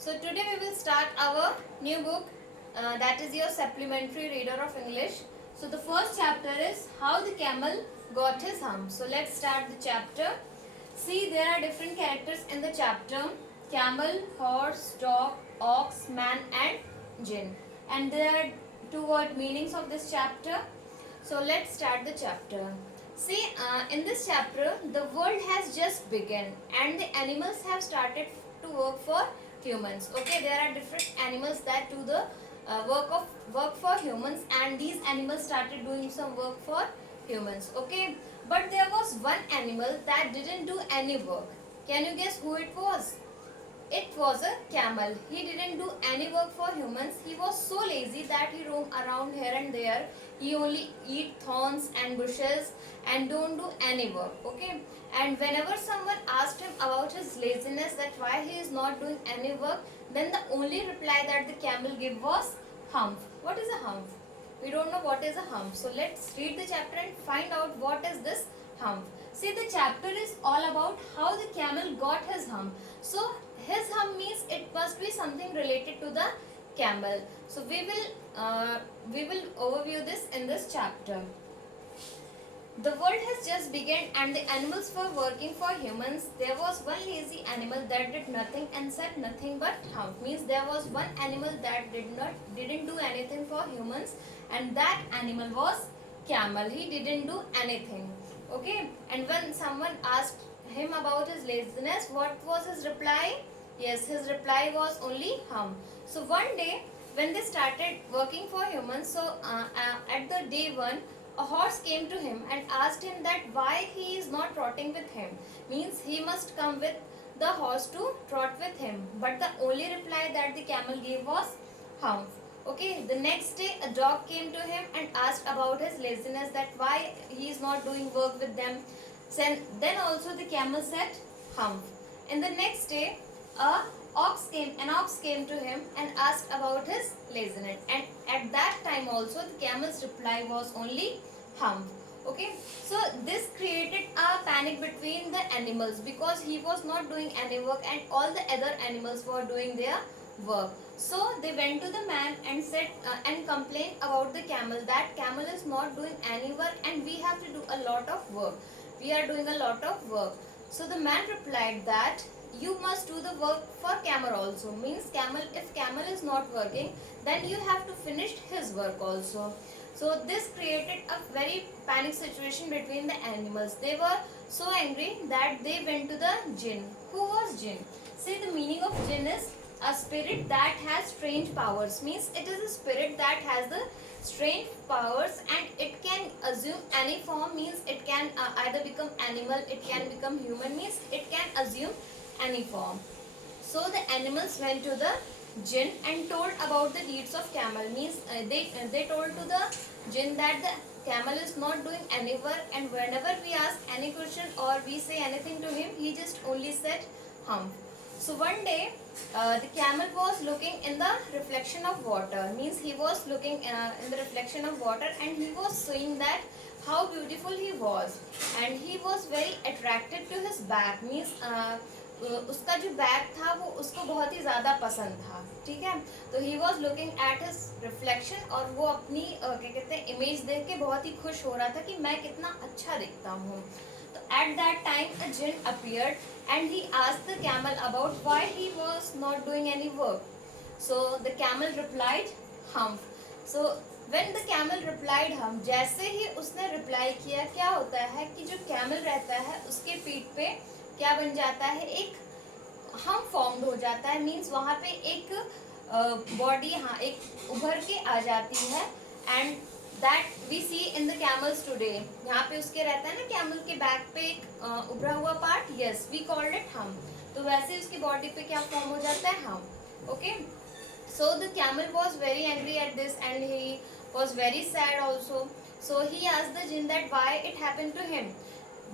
So today we will start our new book, that is your supplementary reader of English. So the first chapter is how the camel got his hump. So let's start the chapter. See, there are different characters in the chapter: camel, horse, dog, ox, man and jinn. And there are two word meanings of this chapter. So let's start the chapter. See, in this chapter, the world has just begun and the animals have started to work for humans. Okay, there are different animals that do the work for humans, and these animals started doing some work for humans. Okay, but there was one animal that didn't do any work. Can you guess who it was? It was a camel. He didn't do any work for humans. He was so lazy that he roamed around here and there. He only eat thorns and bushes and don't do any work. Okay. And whenever someone asked him about his laziness, that why he is not doing any work, then the only reply that the camel gave was hump. What is a hump? We don't know what is a hump. So let's read the chapter and find out what is this hump. See, the chapter is all about how the camel got his hump. So his hump means it must be something related to the camel. So we will overview this in this chapter. The world has just begun and the animals were working for humans. There was one lazy animal that did nothing and said nothing but hump. Means there was one animal that didn't do anything for humans, and that animal was camel. He didn't do anything. Okay, and when someone asked him about his laziness, what was his reply? Yes, his reply was only hump. So one day when they started working for humans, so at the day one, a horse came to him and asked him that why he is not trotting with him. Means he must come with the horse to trot with him. But the only reply that the camel gave was hump. Okay, the next day a dog came to him and asked about his laziness, that why he is not doing work with them. Then also the camel said hump. And the next day a an ox came to him and asked about his laziness, and at that time also the camel's reply was only hump. Okay, so this created a panic between the animals because he was not doing any work and all the other animals were doing their work. So they went to the man and said and complained about the camel, that camel is not doing any work and we have to do a lot of work. We are doing a lot of work. So the man replied that you must do the work for camel also. Means camel, if camel is not working, then you have to finish his work also. So this created a very panic situation between the animals. They were so angry that they went to the jinn. Who was jinn? See, the meaning of jinn is a spirit that has strange powers. Means it is a spirit that has the strange powers and it can assume any form. Means it can either become animal, it can become human. Means it can assume any form. So the animals went to the jinn and told about the deeds of camel. Means they told to the jinn that the camel is not doing any work, and whenever we ask any question or we say anything to him, he just only said hump. So one day the camel was looking in the reflection of water. Means he was looking in the reflection of water and he was seeing that how beautiful he was, and he was very attracted to his back. Means उसका जो bag था वो उसको बहुत ही ज़्यादा पसंद था. ठीक है, तो he was looking at his reflection और वो अपनी क्या कहते हैं इमेज देख के बहुत ही खुश हो रहा था कि मैं कितना अच्छा दिखता हूँ. तो एट दैट टाइम अ जिन appeared and he asked the camel about why he was not doing any work. So the camel replied hump. So when the camel replied hump, जैसे ही उसने रिप्लाई किया, क्या होता है कि जो कैमल रहता है उसके पीठ पे क्या बन जाता है, एक हम फॉर्म्ड हो जाता है. मीन्स वहाँ पे एक बॉडी एक उभर के आ जाती है, and that we see in the camels today. यहाँ पे उसके रहता है ना कैमल के बैक पे एक उभरा हुआ part. Yes, we called it hump. तो वैसे उसकी बॉडी पे क्या फॉर्म हो जाता है, hump. Okay, so the camel was very angry at this and he was very sad also. So he asked the jinn that why it happened to him.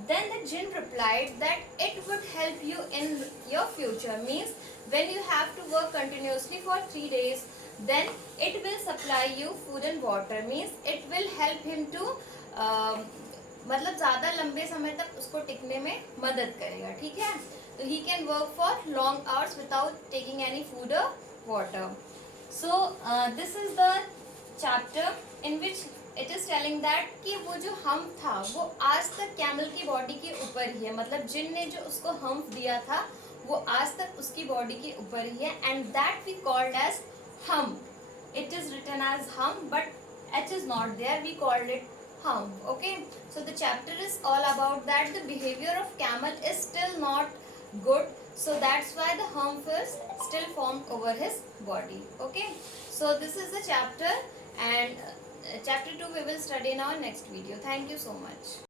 Then the jinn replied that it would help you in your future. Means when you have to work continuously for 3 days, then it will supply you food and water. Means it will help him to मतलब ज़्यादा लंबे समय तक उसको टिकने में मदद करेगा. ठीक है, So he can work for long hours without taking any food or water. So this is the chapter in which it is telling that कि वो जो hump था वो आज तक camel की body के ऊपर ही है, मतलब जिन ने जो उसको hump दिया था वो आज तक उसकी body के ऊपर ही है, and that we called as hump. It is written as hump but H is not there, we called it hump. Okay, so the chapter is all about that the behavior of camel is still not good, so that's why the hump is still formed over his body. Okay, so this is the chapter, and chapter 2 we will study in our next video. Thank you so much.